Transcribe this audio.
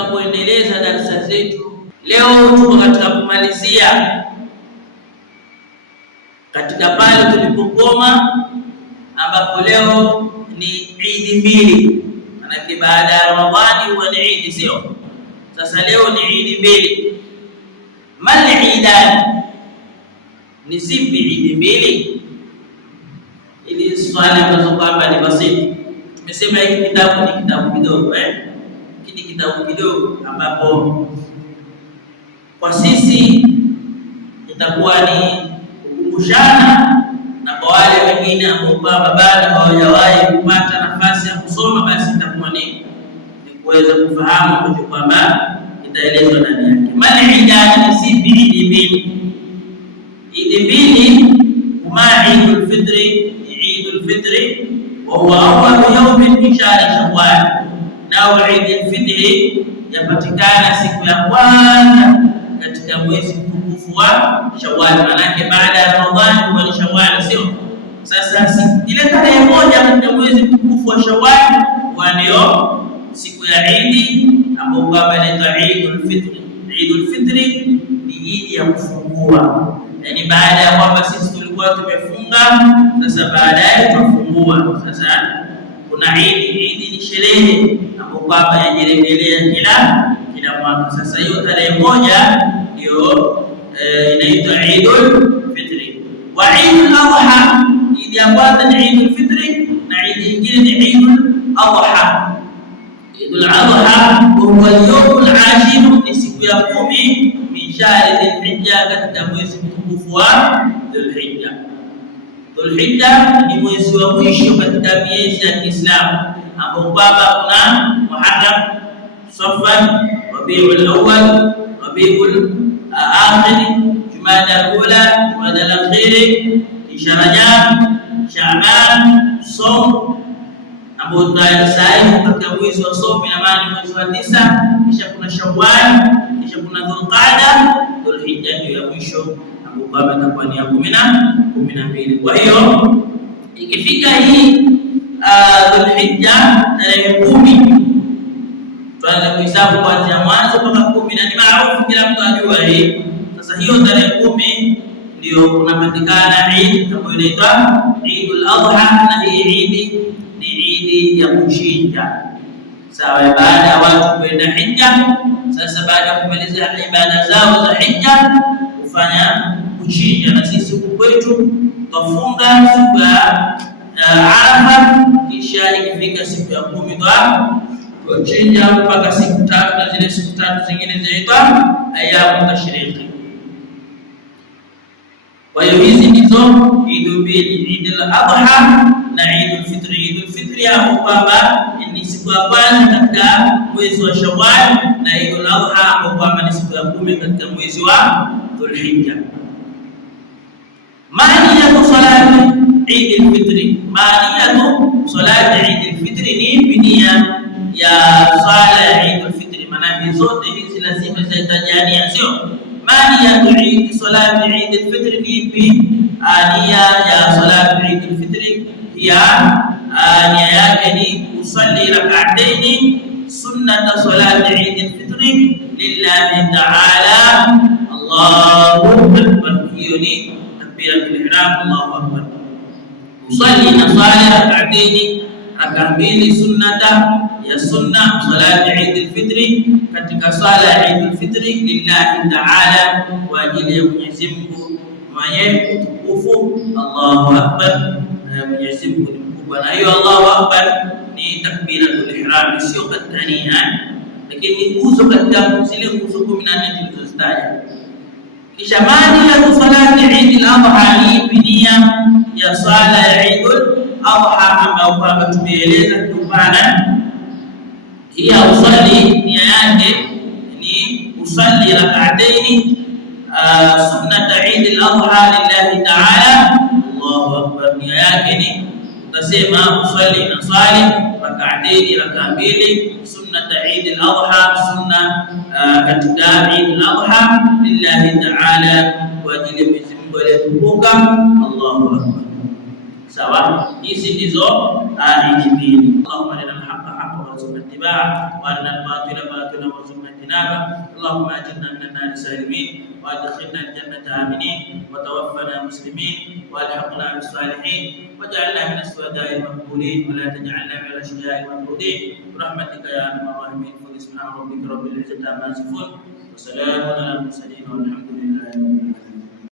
Kuendeleza darasa zetu leo, tuko katika kumalizia katika pale tulipokoma, ambapo leo ni Eid mbili. Maana baada ya Ramadhani huwa ni Eid, sio? Sasa leo ni Eid mbili. Mal Eidan, ni zipi Eid mbili? Ili swali ambazo kwamba ni basiti. Tumesema hiki kitabu ni kitabu kidogo ni kitabu kidogo ambapo kwa sisi itakuwa ni kukumbushana, na kwa wale wengine ambao bado hawajawahi kupata nafasi ya kusoma, basi itakuwa ni kuweza kufahamu ambacho kwamba itaelezwa ndani yake. Mali Eidan, ni zipi Eid mbili? Eid mbili huma Eidul Fitri, Eidul Fitri wa huwa awwal yawmin min shahri Shawwal. Nao Eidul Fitri yapatikana siku ya kwanza katika mwezi mtukufu wa Shawwal. Manake baada ya Ramadhani huwa ni Shawwal, sio? Sasa ile tarehe moja katika mwezi mtukufu wa Shawwal huwa ndio siku ya Eid ambayo kwamba inaitwa Eidul Fitri. Eidul Fitri ni Eid ya kufungua, yaani baada ya kwamba sisi tulikuwa tumefunga, sasa baadaye tufungua. Sasa kuna Eid ni sherehe ambayo kwamba yajirejelea kila mwaka. Sasa hiyo tarehe moja ndio inaitwa Eidul Fitri. Wa Eidul Adha, Eid ya kwanza ni Eidul Fitri na Eid nyingine ni Eidul Adha. Eidul Adha huwa al-yawm al-ashir, ni siku ya 10 min shahri Dhul-Hijja, katika mwezi mtukufu wa Dhul-Hijja. Dhul-Hijja ni mwezi wa mwisho katika miezi ya Kiislamu, ambapo baba kuna Muharram, Safar, Rabiul Awwal, Rabiul Akhir, Jumada al-Ula, Jumada al-Akhir, kisha Rajab, Shaaban, Sawm, ambao tunasahau katika mwezi wa Sawm, ina maana mwezi wa 9, kisha kuna Shawwal, kisha kuna Dhulqaada. Dhul-Hijja ndio ya mwisho ambapo baba itakuwa ni ya 12. Kwa hiyo ikifika hii Dhul-Hijja tarehe 10, tuanze kuhesabu kuanzia mwanzo mpaka 10, na ni maarufu kila mtu ajua hii. Sasa hiyo tarehe 10 ndio kunapatikana Eid ambayo inaitwa Eidul Adha, na hii Eid ni Eid ya kuchinja. Sawa, baada ya watu kwenda hija, sasa baada ya kumaliza ibada zao za hija kufanya kuchinja, na sisi huku kwetu tutafunga siku ya Arafa, kisha ikifika siku ya 10 tutachinja mpaka siku 3, na zile siku 3 zingine zinaitwa ayamu tashriqi. Kwa hiyo hizi ndizo Eid mbili, Eidul Adha na Eidul Fitri. Eidul Fitri hapo kwamba ni siku ya kwanza katika mwezi wa Shawwal, na Eidul Adha hapo kwamba ni siku ya 10 katika mwezi wa Dhul-Hijja. Maaniyatu salati Eidul Fitri, maaniyatu salati Eidul Fitri ni nia ya swala ya Eidul Fitri. Maana zote hizi lazima zitajania, sio? Maaniyatu salati Eidul Fitri ni ipi? Nia ya salati Eidul Fitri nia yake ni kusalli rak'atayn sunnata salati Eidul Fitri lillahi ta'ala, Allahu akbar. Hiyo ni takbiratul ihram, Allahu akbar. Usalli na swala rak'atayn, raka mbili, sunnata ya sunna salati Eidul Fitri, katika swala ya Eidul Fitri lillahi ta'ala, kwa ajili ya Mwenyezi Mungu mwenye utukufu. Allahu akbar, Mwenyezi Mungu ni mkubwa. Na hiyo Allahu akbar ni takbiratul ihram, sio katania, lakini nguzo katika zile nguzo 14 tulizozitaja. Kisha maana salati Eidul Adha ni nia ya swala ya Eidul Adha ambayo kwamba tumeeleza kwa upana. Hiya usalli, nia yake ni usalli rak'atayn sunnata Eidul Adha lillahi ta'ala, Allahu akbar. Nia yake ni utasema usalli na swali rak'atayn, raka mbili, sunnata Eidul Adha, sunna katika Eidul Adha lillahi ta'ala, kwa ajili ya Mwenyezi Mungu aliyetukuka. Allahu akbar. Sawa, hizi ndizo Eid mbili. Allahumma arina al-haqqa haqqan وارزقنا اتباعه، وارنا الباطل باطلا وارزقنا اجتنابه. اللهم اجرنا من النار سالمين، وادخلنا الجنه امنين، وتوفنا مسلمين، والحقنا بالصالحين، واجعلنا من الشهداء المقبولين، ولا تجعلنا من الاشقياء المطرودين برحمتك يا ارحم الراحمين. سبحان ربك رب العزه عما يصفون، وسلام على المرسلين، والحمد لله رب العالمين.